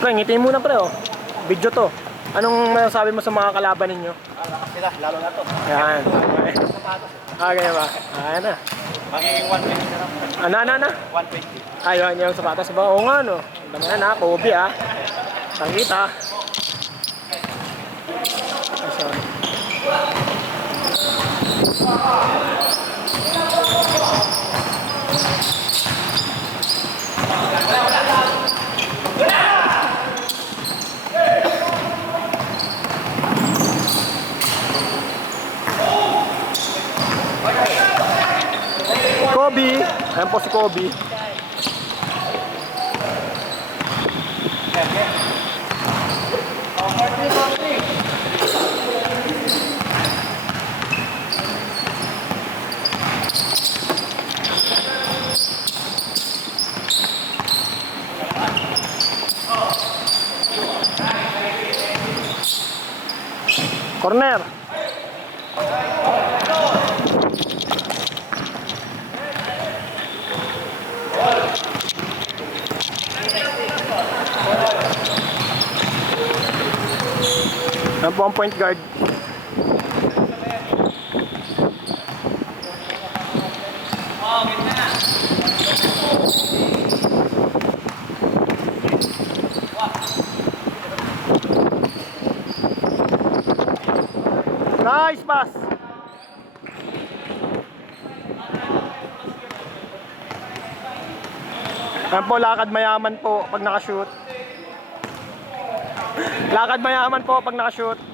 Pre, ngitiin muna pre oh. Video to. Anong masasabi mo sa mga kalaban ninyo? Lakas sila, lalo na to. Yan. Ganyan ba? Ayan na. Magiging 120 na lang. Ano? 120. Ayun yung sapatos ba? Oo nga no. Dami na na, Kobe ah. Tangkita. Kobe. Ayan po si Kobe. Corner. Yan po ang point guard. Nice pass. Yan po, lakad mayaman po pag nakashoot. Lakad mayaman po pag nakashoot.